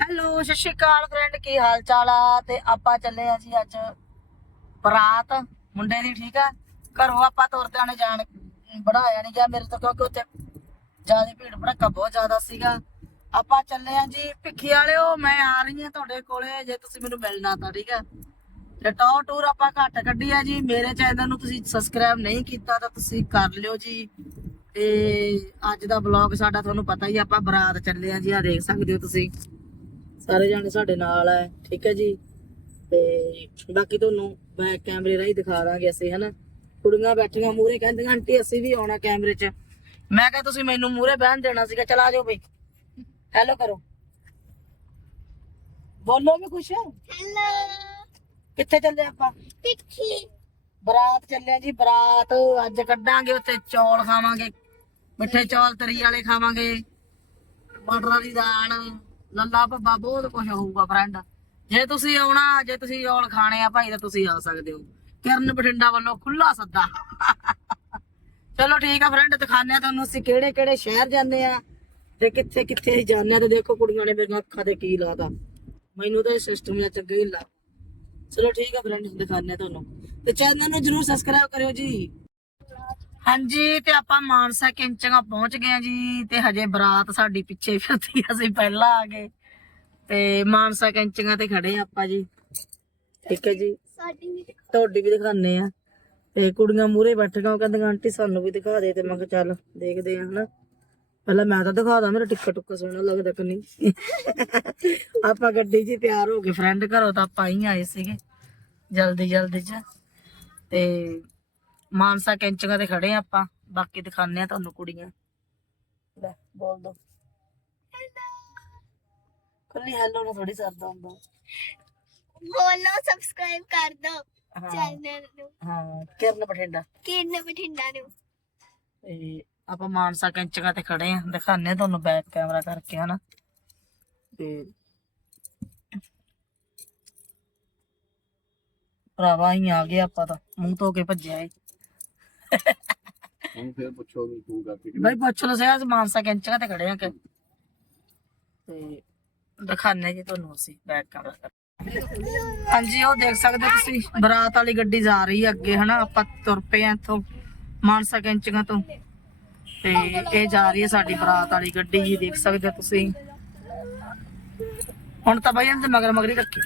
Hello ਸਤਿ ਸ਼੍ਰੀ ਅਕਾਲ friend ਕੀ ਹਾਲ ਚਾਲ ਆ? ਤੇ ਆਪਾਂ ਚੱਲੇ ਆ ਜੀ ਅੱਜ ਬਰਾਤ, ਮੁੰਡੇ ਦੀ, ਠੀਕ ਆ? ਘਰੋਂ ਆਪਾਂ ਤੁਰਦੇ ਆਣੇ ਜਾਣ ਬਣਾਇਆ ਨਹੀਂ ਗਿਆ ਮੇਰੇ ਤੋਂ, ਕਿਉਂਕਿ ਉੱਥੇ ਜ਼ਿਆਦਾ ਭੀੜ ਭੜਕਾ ਬਹੁਤ ਜ਼ਿਆਦਾ ਸੀਗਾ। ਆਪਾਂ ਚੱਲੇ ਆ ਜੀ ਭਿੱਖੀ ਵਾਲਿਓ, ਮੈਂ ਆ ਰਹੀ ਆ ਤੁਹਾਡੇ ਕੋਲੇ, ਜੇ ਤੁਸੀਂ ਮੈਨੂੰ ਮਿਲਣਾ ਤਾਂ, ਠੀਕ ਆ? ਤੇ ਟੌਰ ਟੂਰ ਆਪਾਂ ਘੱਟ ਕੱਢੀ ਆ ਜੀ, ਮੇਰੇ ਚੈਨਲ ਨੂੰ ਤੁਸੀਂ ਸਬਸਕ੍ਰਾਈਬ ਨਹੀਂ ਕੀਤਾ ਤਾਂ ਤੁਸੀਂ ਕਰ ਲਿਓ ਜੀ। ਤੇ ਅੱਜ ਦਾ ਬਲੌਗ ਸਾਡਾ ਤੁਹਾਨੂੰ ਪਤਾ ਹੀ ਆਪਾਂ ਬਰਾਤ ਚੱਲੇ ਆ ਜੀ ਆ ਦੇਖ ਸਕਦੇ ਹੋ ਤੁਸੀਂ। ਸਾਰੇ ਜਾਣੇ ਸਾਡੇ ਨਾਲ ਹੈ ਠੀਕ ਹੈ ਜੀ? ਤੇ ਬਾਕੀ ਤੁਹਾਨੂੰ ਬੈਕ ਕੈਮਰੇ ਰਾਹੀਂ ਦਿਖਾ ਦਾਂਗੇ ਅਸੀਂ ਹਨਾ? ਕੁੜੀਆਂ ਬੈਠੀਆਂ ਮੂਰੇ ਕਹਿੰਦੀਆਂ ਆਂਟੀ ਅਸੀਂ ਵੀ ਆਉਣਾ ਕੈਮਰੇ 'ਚ। ਮੈਂ ਕਿਹਾ ਤੁਸੀਂ ਮੈਨੂੰ ਮੂਰੇ ਬਹਿਣ ਦੇਣਾ ਸੀਗਾ ਚਲਾ ਜਾਓ ਬਈ। ਹੈਲੋ ਕਰੋ। ਬੋਲੋ ਵੀ ਕੁਛ। ਹੈਲੋ ਕਿੱਥੇ ਚੱਲੇ ਆਪਾਂ? ਪਿੱਠੀ ਬਰਾਤ ਚੱਲਿਆ ਜੀ ਬਰਾਤ। ਅੱਜ ਕੱਢਾਂਗੇ ਉੱਥੇ ਚੌਲ ਖਾਵਾਂਗੇ। ਮਿੱਠੇ ਚੌਲ ਤਰੀ ਵਾਲੇ ਖਾਵਾਂਗੇ। ਮਟਰਾਂ ਦੀ ਦਾਲ। ਲੱਲਾ ਭੱਬਾ ਬਹੁਤ ਕੁਝ ਹੋਊਗਾ ਫਰੈਂਡ ਜੇ ਤੁਸੀਂ ਆਉਣਾ, ਜੇ ਤੁਸੀਂ ਚੌਲ ਖਾਣੇ ਆ ਭਾਈ, ਤਾਂ ਤੁਸੀਂ ਆ ਸਕਦੇ ਹੋ। ਕਿਰਨ ਬਠਿੰਡਾ ਵੱਲੋਂ ਖੁੱਲਾ ਸੱਦਾ। ਚਲੋ ਠੀਕ ਆ ਫਰੈਂਡ ਦਿਖਾਉਂਦੇ ਆ ਤੁਹਾਨੂੰ ਅਸੀਂ ਕਿਹੜੇ ਕਿਹੜੇ ਸ਼ਹਿਰ ਜਾਂਦੇ ਆ ਤੇ ਕਿੱਥੇ ਕਿੱਥੇ ਅਸੀਂ ਜਾਂਦੇ ਆ ਤੇ ਦੇਖੋ ਕੁੜੀਆਂ ਨੇ ਮੇਰੇ ਅੱਖਾਂ ਤੇ ਕੀ ਲਾਤਾ। ਮੈਨੂੰ ਤਾਂ ਇਹ ਸਿਸਟਮ ਜਿਹਾ ਚੰਗਾ ਹੀ ਨੀ ਚਲੋ ਠੀਕ ਆ ਫਰੈਂਡ ਦਿਖਾਉਂਦੇ ਆ ਤੁਹਾਨੂੰ। ਤੇ ਚੈਨਲ ਨੂੰ ਜਰੂਰ ਸਬਸਕ੍ਰਾਈਬ ਕਰਿਓ ਜੀ। ਹਾਂਜੀ ਤੇ ਆਪਾਂ ਮਾਨਸਾ ਕਿੰਚਗਾ ਪਹੁੰਚ ਗਏ ਆ ਜੀ ਤੇ ਹਜੇ ਬਰਾਤ ਸਾਡੀ ਪਿੱਛੇ ਫਿਰਦੀ ਅਸੀਂ ਪਹਿਲਾਂ ਆ ਗਏ। ਤੇ ਮਾਨਸਾ ਕਿੰਚਗਾ ਤੇ ਖੜੇ ਆ ਆਪਾਂ ਜੀ। ਠੀਕ ਹੈ ਜੀ। ਤੁਹਾਡੀ ਵੀ ਦਿਖਾਣੇ ਆ ਤੇ ਕੁੜੀਆਂ ਮੂਰੇ ਬੈਠੀਆਂ ਉਹ ਕਹਿੰਦੀਆਂ ਆਂਟੀ ਸਾਨੂੰ ਵੀ ਦਿਖਾ ਦੇ ਤੇ ਮੈਂ ਕਿਹਾ ਚੱਲ ਦੇਖਦੇ ਆ ਹਨਾ? ਪਹਿਲਾਂ ਮੈਂ ਤਾਂ ਦਿਖਾਦਾ ਮੇਰਾ ਟਿੱਕਾ ਟੁੱਕਾ ਸੋਹਣਾ ਲੱਗਦਾ ਕਿ ਨਹੀਂ। ਆਪਾਂ ਗੱਡੀ 'ਚ ਤਿਆਰ ਹੋ ਗਏ ਫਰੈਂਡ ਘਰੋਂ ਤਾਂ ਆਪਾਂ ਹੀ ਆਏ ਸੀਗੇ। ਜਲਦੀ ਜਲਦੀ 'ਚ। ਤੇ ਮਾਨਸਾ ਕੈਂਚੀਆਂ ਤੇ ਖੜੇ ਆ ਆਪਾਂ ਬਾਕੀ ਦਿਖਾਣੇ ਆ ਤੁਹਾਨੂੰ ਕੁੜੀਆਂ। ਲੈ ਬੋਲ ਦੋ। ਕੱਲੀ ਹੈਲੋ ਨਾ ਥੋੜੀ ਸਰਦਾ ਹੁੰਦਾ। ਬੋਲੋ ਸਬਸਕ੍ਰਾਈਬ ਕਰ ਦਿਓ ਹਾਂ। ਚੈਨਲ ਨੂੰ। ਹਾਂ ਕਿਰਨ ਬਠਿੰਡਾ। ਕਿਰਨ ਬਠਿੰਡਾ ਨੂੰ। ਤੇ ਆਪਾਂ ਮਾਨਸਾ ਕੈਂਚੀਆਂ ਤੇ ਖੜੇ ਆ ਦਿਖਾਣੇ ਤੁਹਾਨੂੰ ਬੈਕ ਕੈਮਰਾ ਕਰਕੇ ਹਨਾ। ਤੇ ਭਰਾਵਾ ਹੀ ਆ ਗਏ ਆਪਾਂ ਤਾਂ। ਮੂੰਹ ਧੋ ਕੇ ਭੱਜਿਆ ਏ। ਹੁਣ ਫਿਰ ਪੁੱਛੋ ਵੀ ਤੂੰ ਕਰਦੀ ਬਈ ਪੁੱਛ ਲੋ ਸਿਆ ਮਾਨਸਾ ਕੈਂਚੀਆਂ ਤੇ ਖੜੇ ਆ ਕਿ? ਤੇ ਦਿਖਾਣੇ ਜੀ ਤੁਹਾਨੂੰ ਅਸੀਂ ਬੈਕ ਕੈਮਰਾ ਹਾਂਜੀ ਉਹ ਦੇਖ ਸਕਦੇ ਤੁਸੀਂ ਬਰਾਤ ਵਾਲੀ ਗੱਡੀ ਜਾ ਰਹੀ ਹੈ ਅੱਗੇ ਹਨਾ? ਆਪਾਂ ਤੁਰ ਪਏ ਆ ਇੱਥੋਂ ਮਾਨਸਾ ਕੈਂਚੀਆਂ ਤੋਂ। ਤੇ ਇਹ ਜਾ ਰਹੀ ਹੈ ਸਾਡੀ ਬਰਾਤ ਵਾਲੀ ਗੱਡੀ ਜੀ ਦੇਖ ਸਕਦੇ ਹੋ ਤੁਸੀਂ। ਹੁਣ ਤਾਂ ਬਾਈ ਇਹਨਾਂ ਦੇ ਮਗਰ ਮਗਰ ਰੱਖੀ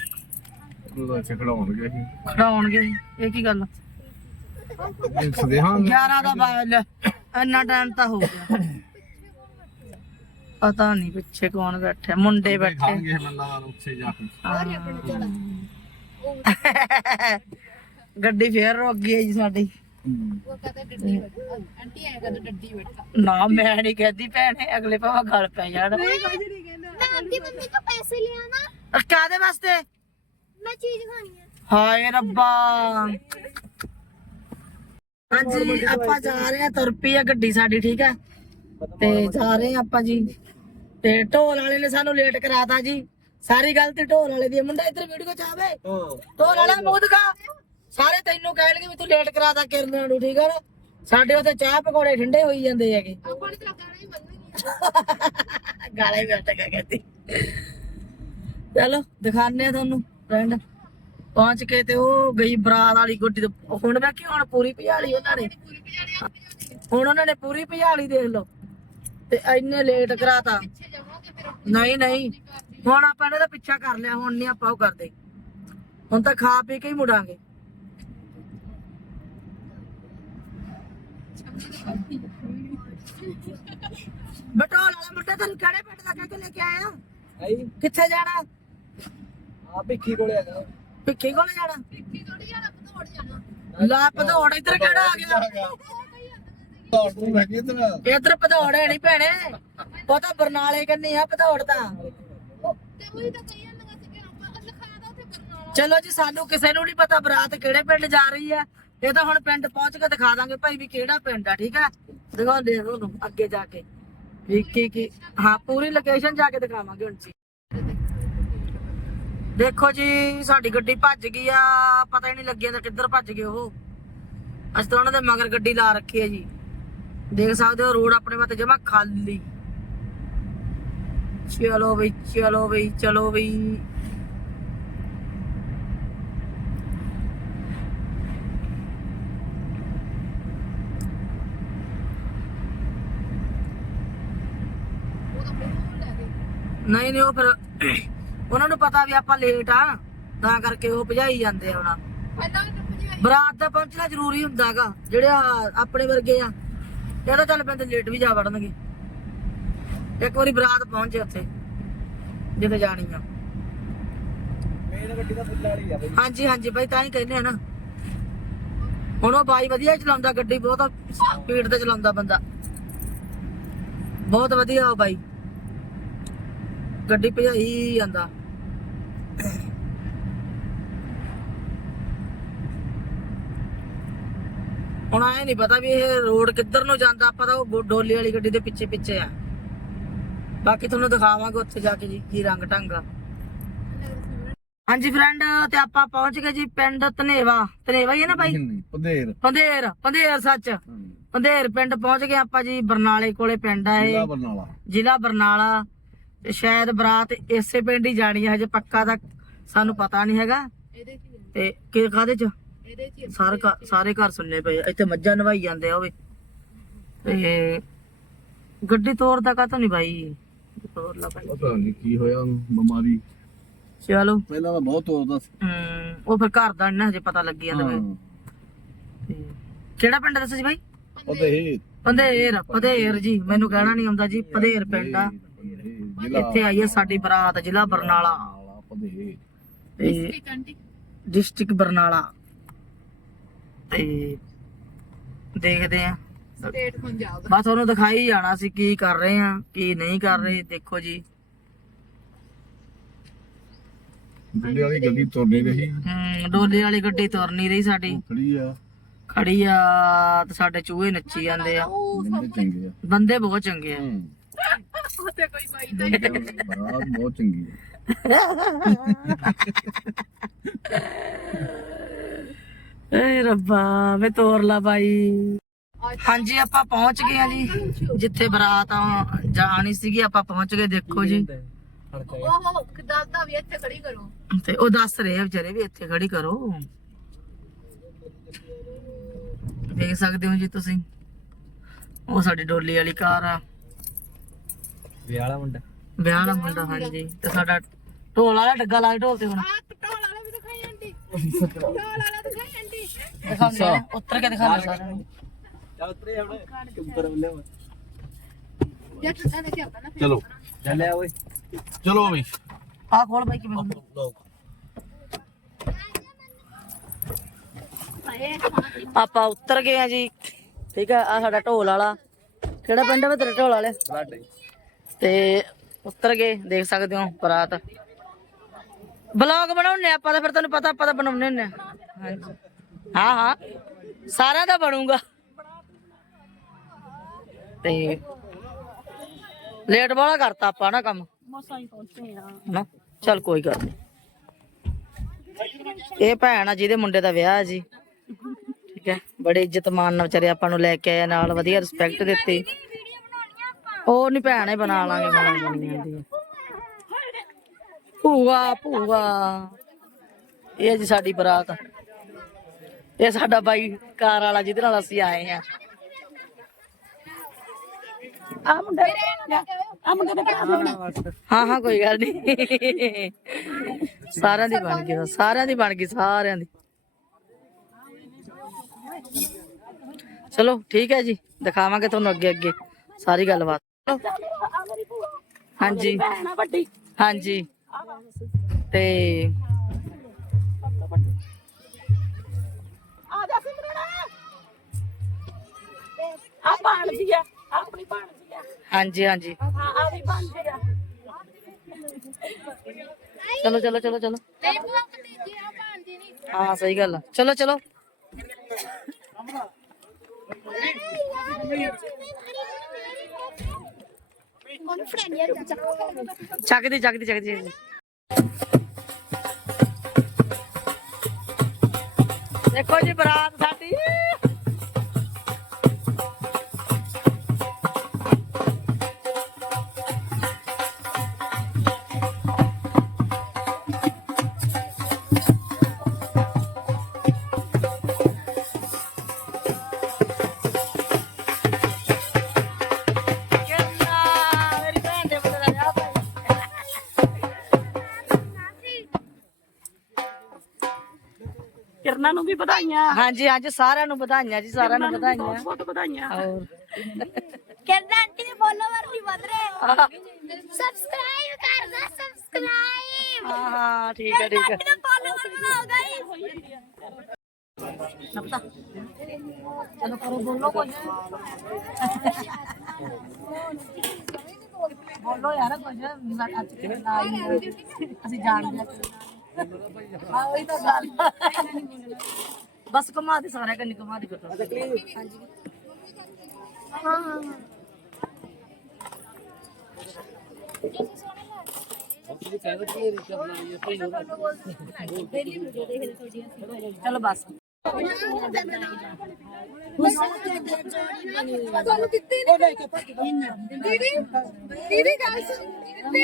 ਖੜਾਉਣਗੇ ਖੜਾਉਣਗੇ ਇਹ ਕੀ ਗੱਲ 11 ਦਾ ਬਾਅਦ ਇੰਨਾ ਟਾਈਮ ਤਾਂ ਹੋ ਗਿਆ। ਪਤਾ ਨਹੀਂ ਪਿੱਛੇ ਕੌਣ ਬੈਠੇ ਮੁੰਡੇ ਬੈਠੇ। ਖਾਣਗੇ ਬੰਦਾ ਉੱਥੇ ਜਾ ਕੇ। ਗੱਡੀ ਫੇਰ ਰੁਕ ਗਈ ਹੈ ਜੀ ਸਾਡੀ। ਨਾ ਮੈਂ ਨਹੀਂ ਕਹਦੀ ਭੈਣੇ ਅਗਲੇ ਭਾਵੇਂ ਗਲ ਪੈ ਜਾਣ। ਮੈਂ ਆਪਦੀ ਮੰਮੀ ਤੋਂ ਪੈਸੇ ਲਿਆ ਨਾ। ਕਾਦੇ ਵਾਸਤੇ? ਮੈਂ ਚੀਜ਼ ਖਾਣੀ ਹੈ ਹਾਏ ਰੱਬਾ। ਹਾਂਜੀ ਆਪਾਂ ਜਾ ਰਹੇ ਆ ਤੁਰ ਪਈ ਆ ਗੱਡੀ ਸਾਡੀ ਠੀਕ ਆ ਤੇ ਜਾ ਰਹੇ ਆ ਆਪਾਂ ਜੀ। ਤੇ ਢੋਲ ਵਾਲੇ ਨੇ ਸਾਨੂੰ ਲੇਟ ਕਰਾਤਾ ਜੀ। ਸਾਰੀ ਗੱਲ ਤੇ ਢੋਲ ਵਾਲੇ ਦੀ ਆ। ਮੁੰਡਾ ਇੱਧਰ ਵੀਡੀਓ ਚ ਆਵੇ। ਢੋਲ ਵਾਲਾ ਮੂੰਹ ਦਿਖਾ। ਸਾਰੇ ਤੈਨੂੰ ਕਹਿਣਗੇ ਵੀ ਤੂੰ ਲੇਟ ਕਰਾਤਾ ਕਿਰਨ ਨੂੰ ਠੀਕ ਆ ਨਾ? ਸਾਡੇ ਉੱਥੇ ਚਾਹ ਪਕੌੜੇ ਠੰਡੇ ਹੋਈ ਜਾਂਦੇ ਹੈਗੇ। ਗਾਲਾਂ ਹੀ ਬੈਠ ਕੇ ਕਹਿੰਦੀ। ਚਲੋ ਦਿਖਾਣੇ ਆ ਤੁਹਾਨੂੰ ਫਰੈਂਡ ਪਹੁੰਚ ਕੇ ਤੇ ਉਹ ਗਈ ਬਰਾਤ ਵਾਲੀ ਗੱਡੀ ਤੋਂ। ਹੁਣ ਮੈਂ ਕਿ ਹੁਣ ਪੂਰੀ ਭਜਾਲੀ ਉਹਨਾਂ ਨੇ। ਹੁਣ ਉਹਨਾਂ ਨੇ ਪੂਰੀ ਭਜਾਲੀ ਦੇਖ ਲਓ। ਤੇ ਇੰਨੇ ਲੇਟ ਕਰਾਤਾ। ਨਹੀਂ ਨਹੀਂ। ਹੁਣ ਆਪਾਂ ਇਹਨਾਂ ਦਾ ਪਿੱਛਾ ਕਰ ਲਿਆ ਹੁਣ ਨਹੀਂ ਆਪਾਂ ਉਹ ਕਰਦੇ। ਹੁਣ ਤਾਂ ਖਾ ਪੀ ਕੇ ਹੀ ਮੁੜਾਂਗੇ। ਬਟੋਲ ਵਾਲਾ ਮੁੰਡਾ ਤੈਨੂੰ ਕਿਹੜੇ ਪਿੰਡ ਦਾ ਕਹਿ ਕੇ ਲੈ ਕੇ ਆਇਆ? ਕਿੱਥੇ ਜਾਣਾ? ਆ ਭਿੱਖੀ ਕੋਲੇ ਹੈਗਾ। ਭਿੱਖੀ ਕੋਲ ਜਾਣਾ। ਲਾ ਭਦੌੜ ਇੱਧਰ ਕਿਹੜਾ ਆ ਗਿਆ? ਇਧਰ ਇੱਧਰ ਭਦੌੜ ਹੈ ਨਹੀਂ ਭੈਣੇ। ਉਹ ਤਾਂ ਬਰਨਾਲੇ ਕੰਨੀ ਆ ਭਦੌੜ ਤਾਂ। ਚਲੋ ਜੀ ਸਾਨੂੰ ਕਿਸੇ ਨੂੰ ਨਹੀਂ ਪਤਾ ਬਰਾਤ ਕਿਹੜੇ ਪਿੰਡ ਜਾ ਰਹੀ ਹੈ। ਇਹ ਤਾਂ ਹੁਣ ਪਿੰਡ ਪਹੁੰਚ ਕੇ ਦਿਖਾ ਦਾਂਗੇ ਭਾਈ ਵੀ ਕਿਹੜਾ ਪਿੰਡ ਆ ਠੀਕ ਆ ਦਿਖਾਉਂਦੇ ਆ ਤੁਹਾਨੂੰ ਅੱਗੇ ਜਾ ਕੇ। ਵੀ ਕੀ ਕੀ ਹਾਂ ਪੂਰੀ ਲੋਕੇਸ਼ਨ ਜਾ ਕੇ ਦਿਖਾਵਾਂਗੇ ਹੁਣ ਜੀ। ਦੇਖੋ ਜੀ ਸਾਡੀ ਗੱਡੀ ਭੱਜ ਗਈ ਆ ਪਤਾ ਹੀ ਨਹੀਂ ਲੱਗਿਆ ਤਾਂ ਕਿੱਧਰ ਭੱਜ ਗਏ ਉਹ। ਅਸੀਂ ਤਾਂ ਉਹਨਾਂ ਦੇ ਮਗਰ ਗੱਡੀ ਲਾ ਰੱਖੀ ਹੈ ਜੀ। ਦੇਖ ਸਕਦੇ ਹੋ ਰੋਡ ਆਪਣੇ ਵਾਸਤੇ ਜਮਾ ਖਾਲੀ। ਚਲੋ ਬਈ ਚਲੋ ਬਈ ਚਲੋ ਬਈ। ਨਹੀਂ ਨਹੀਂ ਉਹ ਫਿਰ ਉਹਨਾਂ ਨੂੰ ਪਤਾ ਵੀ ਆਪਾਂ ਲੇਟ ਆ ਤਾਂ ਕਰਕੇ ਉਹ ਭਜਾਈ ਜਾਂਦੇ ਆ ਉਹਨਾਂ ਬਰਾਤ ਦਾ ਪਹੁੰਚਣਾ ਜ਼ਰੂਰੀ ਹੁੰਦਾਗਾ ਜਿਹੜੇ ਆਪਣੇ ਵਰਗੇ ਆ। ਇਹ ਤਾਂ ਚੱਲ ਪੈਂਦੇ ਲੇਟ ਵੀ ਜਾ ਵੜਨਗੇ। ਇੱਕ ਵਾਰੀ ਬਰਾਤ ਪਹੁੰਚੇ ਉੱਥੇ ਜਿੱਥੇ ਜਾਣੀ ਆ। ਮੇਨ ਗੱਡੀ ਦਾ ਫੁੱਲ ਵਾਲੀ ਆ ਬਈ। ਹਾਂਜੀ ਹਾਂਜੀ ਬਾਈ ਤਾਂ ਹੀ ਕਹਿੰਦੇ ਆ ਨਾ। ਹੁਣ ਉਹ ਬਾਈ ਵਧੀਆ ਚਲਾਉਂਦਾ ਗੱਡੀ ਬਹੁਤ ਸਪੀਡ ਤੇ ਚਲਾਉਂਦਾ ਬੰਦਾ। ਬਹੁਤ ਵਧੀਆ ਉਹ ਬਾਈ। ਗੱਡੀ ਭਜਾਈ ਜਾਂਦਾ। ਹੁਣ ਆਏ ਨਹੀਂ ਪਤਾ ਵੀ ਇਹ ਰੋਡ ਕਿੱਧਰ ਨੂੰ ਜਾਂਦਾ ਆਪਾਂ ਤਾਂ ਉਹ ਡੋਲੀ ਵਾਲੀ ਗੱਡੀ ਦੇ ਪਿੱਛੇ ਪਿੱਛੇ ਆ। ਬਾਕੀ ਤੁਹਾਨੂੰ ਦਿਖਾਵਾਂਗੇ ਉੱਥੇ ਜਾ ਕੇ ਜੀ ਕੀ ਰੰਗ ਢੰਗ ਆ। ਹਾਂਜੀ ਫਰੈਂਡ ਤੇ ਆਪਾਂ ਪਹੁੰਚ ਗਏ ਜੀ ਪਿੰਡ ਧਨੇਵਾ। ਧਨੇਵਾ ਹੀ ਹੈ ਨਾ ਨਹੀਂ ਪਧੇਰ। ਪੰਧੇਰ ਪੰਧੇਰ ਸੱਚ। ਪੰਧੇਰ ਪਿੰਡ ਪਹੁੰਚ ਗਏ ਆਪਾਂ ਜੀ ਬਰਨਾਲੇ ਕੋਲੇ ਪਿੰਡ ਆ ਜ਼ਿਲ੍ਹਾ ਇਹ ਬਰਨਾਲਾ। ਜ਼ਿਲ੍ਹਾ ਬਰਨਾਲਾ। ਤੇ ਸ਼ਾਇਦ ਬਰਾਤ ਇਸੇ ਪਿੰਡ ਹੀ ਜਾਣੀ ਹੈ ਹਜੇ ਪੱਕਾ ਤਾਂ ਸਾਨੂੰ ਪਤਾ ਨਹੀਂ ਹੈਗਾ। ਤੇ ਕਿ ਕਾਦੇ ਚ? ਸਾਰੇ ਸਾਰੇ ਘਰ ਸੁਣਨੇ ਪਏ। ਇੱਥੇ ਮੱਝਾਂ ਨਵਾਈ ਜਾਂਦੇ ਆ ਉਹ ਵੀ। ਤੇ ਗੱਡੀ ਤੋੜਦਾ ਕਾਤੋਂ ਨਹੀਂ ਬਾਈ? ਤੋੜ ਲਾ ਬਾਈ। ਪਤਾ ਨਹੀਂ ਕੀ ਹੋਇਆ ਉਹਨੂੰ, ਬਿਮਾਰੀ। ਚਲੋ। ਪਹਿਲਾਂ ਤਾਂ ਬਹੁਤ ਤੋਰਦਾ ਸੀ। ਹਮ, ਉਹ ਫਿਰ ਘਰ ਦਾ ਨੀ ਨਾ ਹਜੇ ਪਤਾ ਲੱਗੀ ਜਾਂਦਾ ਤੇ ਕਿਹੜਾ ਪਿੰਡ ਦੱਸੋ ਜੀ ਬਾਈ? ਪਧੇਰ ਪੰਧੇਰ ਪੰਧੇਰ ਜੀ। ਮੈਨੂੰ ਕਹਿਣਾ ਨਹੀਂ ਆਉਂਦਾ ਜੀ ਪੰਧੇਰ ਪਿੰਡ ਆ। ਇੱਥੇ ਆਈ ਹੈ ਸਾਡੀ ਬਰਾਤ ਜ਼ਿਲ੍ਹਾ ਬਰਨਾਲਾ। ਤੇ ਡਿਸਟ੍ਰਿਕਟ ਬਰਨਾਲਾ। ਤੇ ਦੇਖਦੇ ਆ ਸਟੇਟ ਪੰਜਾਬ ਬਸ ਤੁਹਾਨੂੰ ਦਿਖਾਈ ਜਾਣਾ ਸੀ ਕੀ ਕਰ ਰਹੇ ਆ ਕੀ ਨਹੀਂ ਕਰ ਰਹੇ ਦੇਖੋ ਜੀ। ਦਿੱਲੀ ਵਾਲੀ ਗੱਡੀ ਤੁਰ ਨਹੀਂ ਰਹੀ। ਹਮ ਡੋਲੇ ਵਾਲੀ ਗੱਡੀ ਤੁਰ ਨਹੀਂ ਰਹੀ ਸਾਡੀ। ਖੜੀ ਆ। ਖੜੀ ਆ ਤੇ ਸਾਡੇ ਚੂਹੇ ਨੱਚੀ ਜਾਂਦੇ ਆ। ਬੰਦੇ ਚੰਗੇ ਆ। ਬੰਦੇ ਬਹੁਤ ਚੰਗੇ ਆ। ਹੂੰ ਉੱਥੇ ਕੋਈ ਬਾਈ ਬਰਾਤ ਬਹੁਤ ਚੰਗੀ ਆ ਏ ਰੱਬਾ, ਵੇ ਤੋਰ ਲਾ ਬਾਈ। ਹਾਂਜੀ, ਆਪਾਂ ਪਹੁੰਚ ਗਏ ਆ ਜੀ। ਜਿੱਥੇ ਬਰਾਤ ਆ- ਜਾਣੀ ਸੀਗੀ, ਆਪਾਂ ਪਹੁੰਚ ਗਏ, ਦੇਖੋ ਜੀ। ਉਹ ਦੱਸਦਾ ਵੀ ਇੱਥੇ ਖੜੀ ਕਰੋ ਤੇ ਉਹ ਦੱਸ ਰਹੇ ਆ ਵਿਚਾਰੇ ਵੀ ਇੱਥੇ ਖੜੀ ਕਰੋ। ਦੇਖ ਸਕਦੇ ਹੋ ਜੀ ਤੁਸੀਂ। ਉਹ ਸਾਡੀ ਡੋਲੀ ਵਾਲੀ ਕਾਰ ਆ। ਵਿਆਹ ਵਾਲਾ ਮੁੰਡਾ। ਵਿਆਹ ਮੁੰਡਾ ਹਾਂਜੀ। ਤੇ ਸਾਡਾ ਢੋਲ ਵਾਲਾ ਡੱਗਾ ਲਾ ਕੇ ਢੋਲ ਤੇ ਹੁਣ। ਆ ਟੋਲ ਵਾਲਾ ਵੀ ਦਿਖਾਈ ਆਂਟੀ। ਟੋਲ ਵਾਲਾ ਦਿਖਾਈ ਆਂਟੀ। ਦਿਖਾਉਂਦੇ ਆ। ਉੱਤਰ ਕੇ ਦਿਖਾਉਂਦੇ ਸਾਰਿਆਂ ਨੂੰ। ਉਤਰੇ ਹੁਣ ਉੱਪਰ ਬੱਲੇ ਜੇ ਠੰਡਾ ਦੇ ਕੇ ਆਉਂਦਾ ਨਾ ਚਲੋ। ਚੱਲਿਆ ਓਏ। ਚਲੋ ਬਈ ਆਹ ਖੋਲ ਬਾਈ ਕਿਵੇਂ ਹੁੰਦਾ? ਲੋਕ ਹਾਏ ਆਪਾਂ ਉੱਤਰ ਗਏ ਆ ਜੀ। ਠੀਕ ਆ ਆ ਸਾਡਾ ਢੋਲ ਵਾਲਾ। ਕਿਹੜਾ ਪਿੰਡ ਤੇਰੇ ਢੋਲ ਵਾਲੇ? ਸਾਡੇ। ਤੇ ਉੱਤਰ ਗਏ ਦੇਖ ਸਕਦੇ ਹੋ ਬਰਾਤ। ਬਲੌਗ ਬਣਾਉਣੇ ਆਪਾਂ ਤਾਂ ਫਿਰ ਤੁਹਾਨੂੰ ਪਤਾ ਆਪਾਂ ਤਾਂ ਬਣਾਉਣੇ ਆ ਹਾਂਜੀ। ਹਾਂ ਹਾਂ। ਸਾਰਿਆਂ ਦਾ ਬਣੂਗਾ। ਤੇ ਲੇਟ ਵਾਲਾ ਕਰਤਾ ਆਪਾਂ ਨਾ ਕੰਮ। ਮਸਾਂ ਹੀ ਪਹੁੰਚੇ ਆ। ਨਾ ਚਲ ਕੋਈ ਗੱਲ ਨਹੀਂ ਇਹ ਭੈਣ ਆ ਜਿਹਦੇ ਮੁੰਡੇ ਦਾ ਵਿਆਹ ਹੈ ਜੀ। ਠੀਕ ਹੈ। ਬੜੇ ਇੱਜ਼ਤ ਮਾਨ ਨਾਲ ਵਿਚਾਰੇ ਆਪਾਂ ਨੂੰ ਲੈ ਕੇ ਆਏ ਨਾਲ ਵਧੀਆ ਰਿਸਪੈਕਟ ਦਿੱਤੀ। ਉਹ ਨਹੀਂ ਭੈਣੇ ਬਣਾ ਲਾਂਗੇ ਬਣਾ ਬਣੀ ਭੂਆ ਭੂਆ। ਇਹ ਜੀ ਸਾਡੀ ਬਰਾਤ। ਇਹ ਸਾਡਾ ਬਾਈ ਕਾਰ ਵਾਲਾ ਜਿਹਦੇ ਨਾਲ ਅਸੀਂ ਆਏ ਆ। ਆ ਮੁੰਡੇ ਆ ਮੁੰਡੇ ਦੇ ਹਾਂ ਹਾਂ, ਕੋਈ ਗੱਲ ਨਹੀਂ ਸਾਰਿਆਂ ਦੀ ਬਣ ਗਈ, ਸਾਰਿਆਂ ਦੀ ਬਣ ਗਈ, ਸਾਰਿਆਂ ਦੀ। ਚਲੋ, ਠੀਕ ਹੈ ਜੀ। ਦਿਖਾਵਾਂਗੇ ਤੁਹਾਨੂੰ ਅੱਗੇ ਅੱਗੇ ਸਾਰੀ ਗੱਲਬਾਤ। ਹਾਂਜੀ। ਹਾਂਜੀ। ਤੇ ਆ ਬਣਦੀ ਆ ਆਪਣੀ ਬਣਦੀ ਆ ਹਾਂਜੀ ਹਾਂਜੀ। ਆ ਵੀ ਬਣਦੀ ਆ ਚਲੋ ਚਲੋ ਚਲੋ ਚਲੋ। ਨਹੀਂ ਭੂਆ ਭਤੀਜੀ ਆ ਭਾਣਜੀ ਨਹੀਂ ਹਾਂ, ਸਹੀ ਗੱਲ ਆ। ਚਲੋ ਚਲੋ। ਉਹਨੂੰ ਫਰੈਂਡ ਯਾਰ ਚਾਚਾ ਚੱਕਦੀ ਚੱਕਦੀ। ਦੇਖੋ ਜੀ ਬਰਾਤ ਵਧਾਈਆਂ। ਹਾਂਜੀ ਹਾਂਜੀ ਸਾਰਿਆਂ ਨੂੰ ਵਧਾਈਆਂ ਜੀ ਸਾਰਿਆਂ ਨੂੰ ਵਧਾਈਆਂ ਬਹੁਤ ਬਹੁਤ ਵਧਾਈਆਂ। ਹੋਰ? ਕਿਰਨਾ ਆਂਟੀ ਦੇ ਫੋਲੋਵਰ ਨਹੀਂ ਵਧ ਰਹੇ। ਸਬਸਕ੍ਰਾਈਬ ਕਰ ਦੋ ਸਬਸਕ੍ਰਾਈਬ ਹਾਂ ਹਾਂ ਠੀਕ ਹੈ ਠੀਕ ਹੈ। ਆਂਟੀ ਦੇ ਫੋਲੋਵਰ ਬਣਾਓ ਗਾਇਸ ਨਪਤਾ। ਚਲੋ ਕਰੋ ਬੋਲੋ ਕੁਝ। ਬੋਲੋ ਯਾਰ ਕੁਝ ਸਾਡਾ ਅੱਜ ਕਿੰਨਾ ਅਸੀਂ ਜਾਣਦੇ ਹਾਂ। ਹਾਂ ਉਹੀ ਤਾਂ ਗੱਲ। ਬਸ ਕਮਾ ਦੇ ਸਾਰਿਆਂ ਕੰਨੀ ਕਮਾ ਦੇ ਹਾਂਜੀ ਹਾਂ ਹਾਂ ਚਲੋ ਬਸ। ਦੀਦੀ ਦੀਦੀ ਗੱਲ ਸੁਣ ਤੇ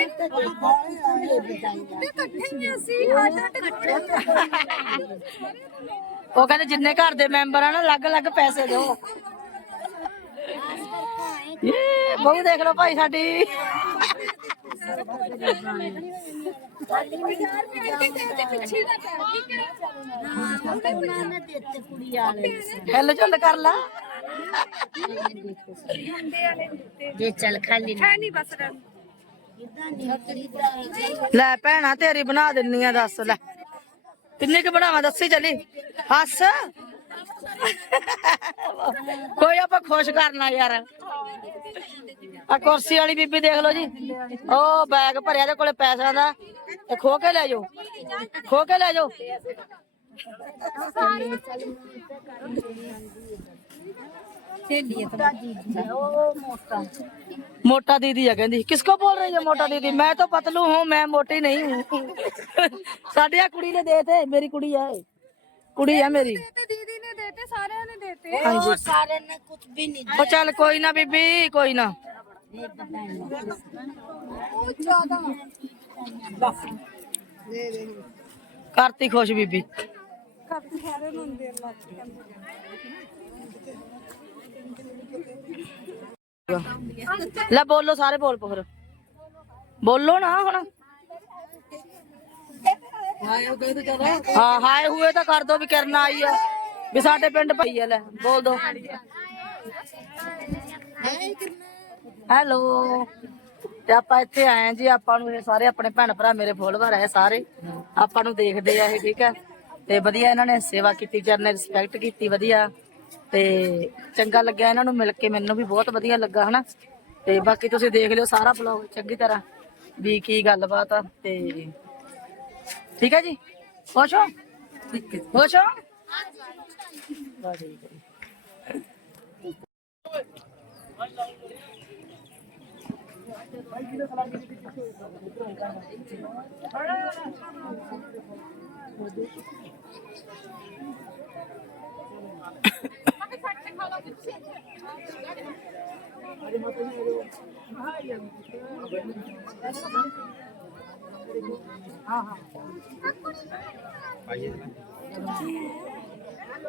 ਇਕੱਠੇ ਹੀ ਅਸੀਂ ਆਡਾ ਇਕੱਠੇ ਉਹ ਕਹਿੰਦੇ ਜਿੰਨੇ ਘਰ ਦੇ ਮੈਂਬਰ ਆ ਨਾ ਅਲੱਗ-ਅਲੱਗ ਪੈਸੇ ਦਿਓ। ਇਹ ਬਹੁ ਦੇਖ ਲਓ ਭਾਈ ਸਾਡੀ। ਹਿੱਲ ਝੁੱਲ ਕਰ ਲਾ। ਜੇ ਚੱਲ ਖਾਲੀ ਨਹੀਂ। ਬਸ ਲੈ ਭੈਣਾ ਤੇਰੀ ਬਣਾ ਦਿੰਨੀ ਆ ਦੱਸ ਲੈ। ਕਿੰਨੀ ਕੁ ਬਣਾਵਾਂ ਦੱਸੀ ਚੱਲੀ। ਹੱਸ। ਕੋਈ ਆਪਾਂ ਖੁਸ਼ ਕਰਨਾ ਯਾਰ ਆ ਕੁਰਸੀ ਵਾਲੀ ਬੀਬੀ ਦੇਖ ਲਓ ਜੀ ਉਹ ਬੈਗ ਭਰਿਆ ਦੇ ਕੋਲੇ ਪੈਸਿਆਂ ਦਾ ਤੇ ਖੋ ਕੇ ਲੈ ਜਾਓ ਖੋ ਕੇ ਲੈ ਜਾਓ मोटा दीदी है कहती किसको बोल रही है मोटा दीदी मैं तो पतलू हूँ मैं मोटी नहीं हूँ साडिया कुड़ी ने दे थे मेरी कुड़ी है कुड़ी है मेरी ਦੀਦੀ ਨੇ ਦੇਤੇ हाँ चल कोई ना बीबी कोई ना। करती खुश बीबी। ले बोलो सारे बोल फिर। बोलो ना हम हाए हाँ, हुए तो कर दो भी करना आई है। ਵੀ ਸਾਡੇ ਪਿੰਡ ਪਈ ਆ ਲੈ, ਬੋਲ ਦੋ। ਹੈਲੋ। ਤੇ ਆਪਾਂ ਇੱਥੇ ਆਏ ਆ ਜੀ, ਆਪਾਂ ਨੂੰ ਇਹ ਸਾਰੇ ਆਪਣੇ ਭੈਣ ਭਰਾ ਮੇਰੇ ਫੋਲੋਵਰ ਆ ਸਾਰੇ। ਆਪਾਂ ਨੂੰ ਦੇਖਦੇ ਆ ਇਹ, ਠੀਕ ਹੈ ਤੇ ਵਧੀਆ ਇਹਨਾਂ ਨੇ ਸੇਵਾ ਕੀਤੀ, ਚਰਨੇ ਰਿਸਪੈਕਟ ਕੀਤੀ, ਵਧੀਆ। ਤੇ ਚੰਗਾ ਲੱਗਿਆ ਇਹਨਾਂ ਨੂੰ ਮਿਲ ਕੇ, ਮੈਨੂੰ ਵੀ ਬਹੁਤ ਵਧੀਆ ਲੱਗਾ, ਹਨਾ? ਤੇ ਬਾਕੀ ਤੁਸੀਂ ਦੇਖ ਲਿਓ ਸਾਰਾ ਬਲੌਗ ਚੰਗੀ ਤਰ੍ਹਾਂ, ਵੀ ਕੀ ਗੱਲਬਾਤ ਆ, ਤੇ ਠੀਕ ਹੈ ਜੀ? ਖੁਸ਼ ਹੋ? ਖੁਸ਼ ਹੋ? কাজ এই করে हाँ हाँ ਠੀਕ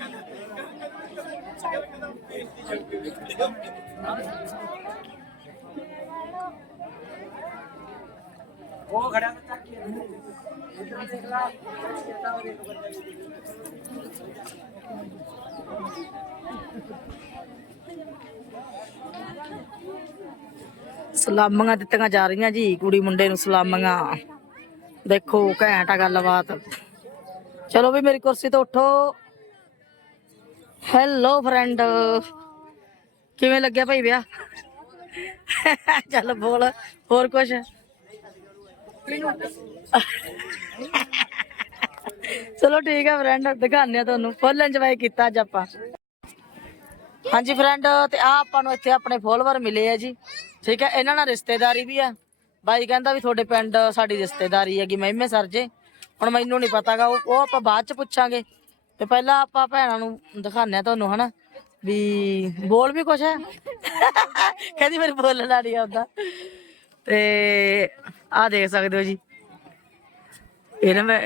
ਹੈ ਜੀ। ਸਲਾਮੀਆਂ ਦਿੱਤੀਆਂ ਜਾ ਰਹੀਆਂ ਜੀ ਕੁੜੀ ਮੁੰਡੇ ਨੂੰ ਸਲਾਮੀਆਂ ਦੇਖੋ ਘੈਂਟ ਆ ਗੱਲਬਾਤ ਚਲੋ ਵੀ ਮੇਰੀ ਕੁਰਸੀ ਤੋਂ ਉੱਠੋ ਹੈਲੋ ਫਰੈਂਡ ਕਿਵੇਂ ਲੱਗਿਆ ਭਾਈ ਵਿਆਹ? ਚੱਲ ਬੋਲ, ਹੋਰ ਕੁਛ? ਚਲੋ ਠੀਕ ਹੈ ਫਰੈਂਡ ਦਿਖਾਉਂਦੇ ਆ ਤੁਹਾਨੂੰ। ਫੁੱਲ ਇੰਜੋਏ ਕੀਤਾ ਅੱਜ ਆਪਾਂ। ਹਾਂਜੀ ਫਰੈਂਡ ਤੇ ਆ ਆਪਾਂ ਨੂੰ ਇੱਥੇ ਆਪਣੇ ਫੋਲੋਵਰ ਮਿਲੇ ਆ ਜੀ। ਠੀਕ ਹੈ ਇਹਨਾਂ ਨਾਲ ਰਿਸ਼ਤੇਦਾਰੀ ਵੀ ਆ। ਬਾਈ ਕਹਿੰਦਾ ਵੀ ਤੁਹਾਡੇ ਪਿੰਡ ਸਾਡੀ ਰਿਸ਼ਤੇਦਾਰੀ ਹੈਗੀ, ਮਹਿਮੇ ਸਰ ਜੇ। ਹੁਣ ਮੈਨੂੰ ਨਹੀਂ ਪਤਾਗਾ ਉਹ ਆਪਾਂ ਬਾਅਦ ਚ ਪੁੱਛਾਂਗੇ। ਤੇ ਪਹਿਲਾਂ ਆਪਾਂ ਭੈਣਾਂ ਨੂੰ ਦਿਖਾਉਂਦੇ ਆ ਤੁਹਾਨੂੰ ਹਨਾ? ਵੀ ਬੋਲ ਵੀ ਕੁਛ ਹੈ? ਕਹਿੰਦੀ ਮੇਰੇ ਬੋਲਣਾ ਨਹੀਂ ਆਉਂਦਾ ਤੇ ਆ ਦੇਖ ਸਕਦੇ ਹੋ ਜੀ। ਇਹਨਾਂ ਮੈਂ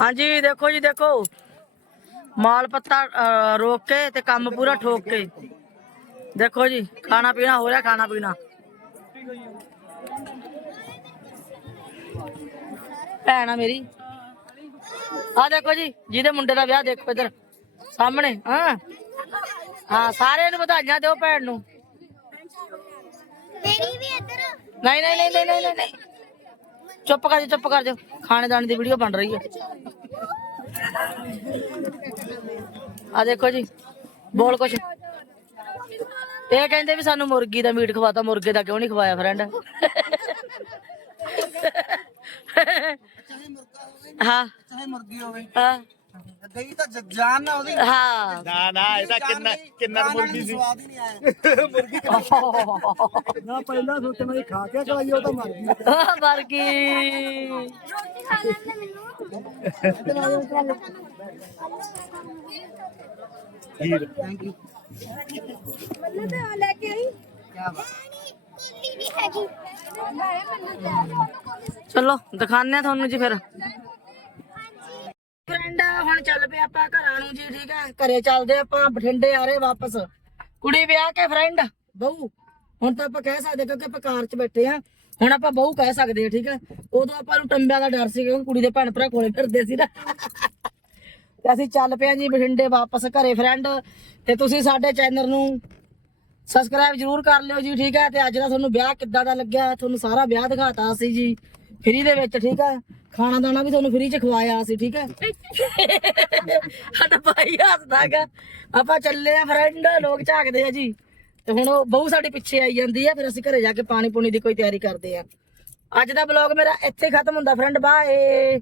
ਹਾਂਜੀ ਦੇਖੋ ਜੀ ਦੇਖੋ। ਮਾਲ ਪੱਤਾ ਰੋਕ ਕੇ ਤੇ ਕੰਮ ਪੂਰਾ ਠੋਕ ਕੇ। ਦੇਖੋ ਜੀ ਖਾਣਾ ਪੀਣਾ ਹੋ ਰਿਹਾ ਖਾਣਾ ਪੀਣਾ। ਭੈਣ ਆ ਮੇਰੀ। ਆ ਦੇਖੋ ਜੀ ਜਿਹਦੇ ਮੁੰਡੇ ਦਾ ਵਿਆਹ ਦੇਖੋ ਇਧਰ ਸਾਹਮਣੇ ਹਾਂ। ਹਾਂ ਸਾਰਿਆਂ ਨੂੰ ਵਧਾਈਆਂ ਦਿਓ ਭੈਣ ਨੂੰ। ਤੇਰੀ ਵੀ ਇੱਧਰ। ਨਹੀਂ ਨਹੀਂ ਨਹੀਂ ਨਹੀਂ ਨਹੀਂ ਨਹੀਂ, ਨਹੀਂ। ਚੁੱਪ ਕਰ ਜਾ ਚੁੱਪ ਕਰ ਜਾ। ਖਾਣੇ ਦਾਣੇ ਦੀ ਵੀਡੀਓ ਬਣ ਰਹੀ ਹੈ। ਆ ਦੇਖੋ ਜੀ ਬੋਲ ਕੁਛ। ਇਹ ਕਹਿੰਦੇ ਵੀ ਸਾਨੂੰ ਮੁਰਗੀ ਦਾ ਮੀਟ ਖਵਾਤਾ ਮੁਰਗੇ ਦਾ ਕਿਉਂ ਨਹੀਂ ਖਵਾਇਆ ਫਰੈਂਡ ਹਾਂ ਚਾਹੇ ਮੁਰਗੀ ਹੋਵੇ ਹਾਂ ਦਹੀਂ ਤਾਂ ਜ- ਜਾਨ ਨਾ ਉਹਦੀ ਹਾਂ ਨਾ ਨਾ ਇਹਦਾ ਕਿੰਨਾ ਕਿੰਨਾ ਮੁਰਗੀ ਸੀ ਸਵਾਦ ਹੀ ਨਹੀਂ ਆਇਆ ਨਾ ਪਹਿਲਾਂ ਸੋਚਣਾ ਸੀ ਖਾ ਕੇ ਖਵਾਈ ਉਹ ਤਾਂ ਮਰ ਗਈ ਆਹ, ਮਰ ਗਈ ਰੋਟੀ ਖਾ ਲੈਂਦੇ ਮੈਨੂੰ ਮੈਨੂੰ ਤਾਂ ਲੈ ਕੇ ਆਈ ਕੀ ਨਹੀਂ ਹੈਗੀ ਚਲੋ ਦਿਖਾਉਂਦੇ ਆ ਤੁਹਾਨੂੰ ਜੀ ਫਿਰ ਫਰੈਂਡ ਹੁਣ ਚੱਲ ਪਿਆ ਆਪਾਂ ਘਰਾਂ ਨੂੰ ਜੀ, ਠੀਕ ਹੈ? ਘਰੇ ਚੱਲਦੇ ਆਪਾਂ ਬਠਿੰਡੇ ਆ ਰਹੇ ਵਾਪਸ। ਕੁੜੀ ਵਿਆਹ ਕੇ ਫਰੈਂਡ ਬਹੂ। ਹੁਣ ਤਾਂ ਆਪਾਂ ਕਹਿ ਸਕਦੇ ਕਿਉਂਕਿ ਆਪਾਂ ਕਾਰ 'ਚ ਬੈਠੇ ਆ ਹੁਣ ਆਪਾਂ ਬਹੂ ਕਹਿ ਸਕਦੇ ਆ ਠੀਕ ਹੈ? ਉਦੋਂ ਆਪਾਂ ਨੂੰ ਟੰਬਿਆਂ ਦਾ ਡਰ ਸੀ ਕਿਉਂਕਿ ਕੁੜੀ ਦੇ ਭੈਣ ਭਰਾ ਕੋਲੇ ਫਿਰਦੇ ਸੀ ਨਾ। ਤੇ ਅਸੀਂ ਚੱਲ ਪਿਆ ਜੀ ਬਠਿੰਡੇ ਵਾਪਸ ਘਰੇ ਫਰੈਂਡ ਤੇ ਤੁਸੀਂ ਸਾਡੇ ਚੈਨਲ ਨੂੰ ਸਬਸਕ੍ਰਾਈਬ ਜਰੂਰ ਕਰ ਲਿਓ ਜੀ, ਠੀਕ ਹੈ? ਤੇ ਅੱਜ ਦਾ ਤੁਹਾਨੂੰ ਵਿਆਹ ਕਿੱਦਾਂ ਦਾ ਲੱਗਿਆ? ਤੁਹਾਨੂੰ ਸਾਰਾ ਵਿਆਹ ਦਿਖਾਤਾ ਸੀ ਜੀ। ਫ੍ਰੀ ਦੇ ਵਿੱਚ, ਠੀਕ ਹੈ? ਖਾਣਾ ਦਾਣਾ ਵੀ ਤੁਹਾਨੂੰ ਫ੍ਰੀ ਚ ਖਵਾਇਆ ਸੀ ਠੀਕ ਹੈ? ਸਾਡਾ ਭਾਈ ਹੱਸਦਾਗਾ ਆਪਾਂ ਚੱਲੇ ਆ ਫਰੈਂਡ ਲੋਕ ਝਾਕਦੇ ਆ ਜੀ। ਤੇ ਹੁਣ ਉਹ ਬਹੂ ਸਾਡੀ ਪਿੱਛੇ ਆਈ ਜਾਂਦੀ ਆ, ਫਿਰ ਅਸੀਂ ਘਰੇ ਜਾ ਕੇ ਪਾਣੀ ਪੂਣੀ ਦੀ ਕੋਈ ਤਿਆਰੀ ਕਰਦੇ ਆ। ਅੱਜ ਦਾ ਬਲੌਗ ਮੇਰਾ ਇੱਥੇ ਖਤਮ ਹੁੰਦਾ ਫਰੈਂਡ ਬਾਏ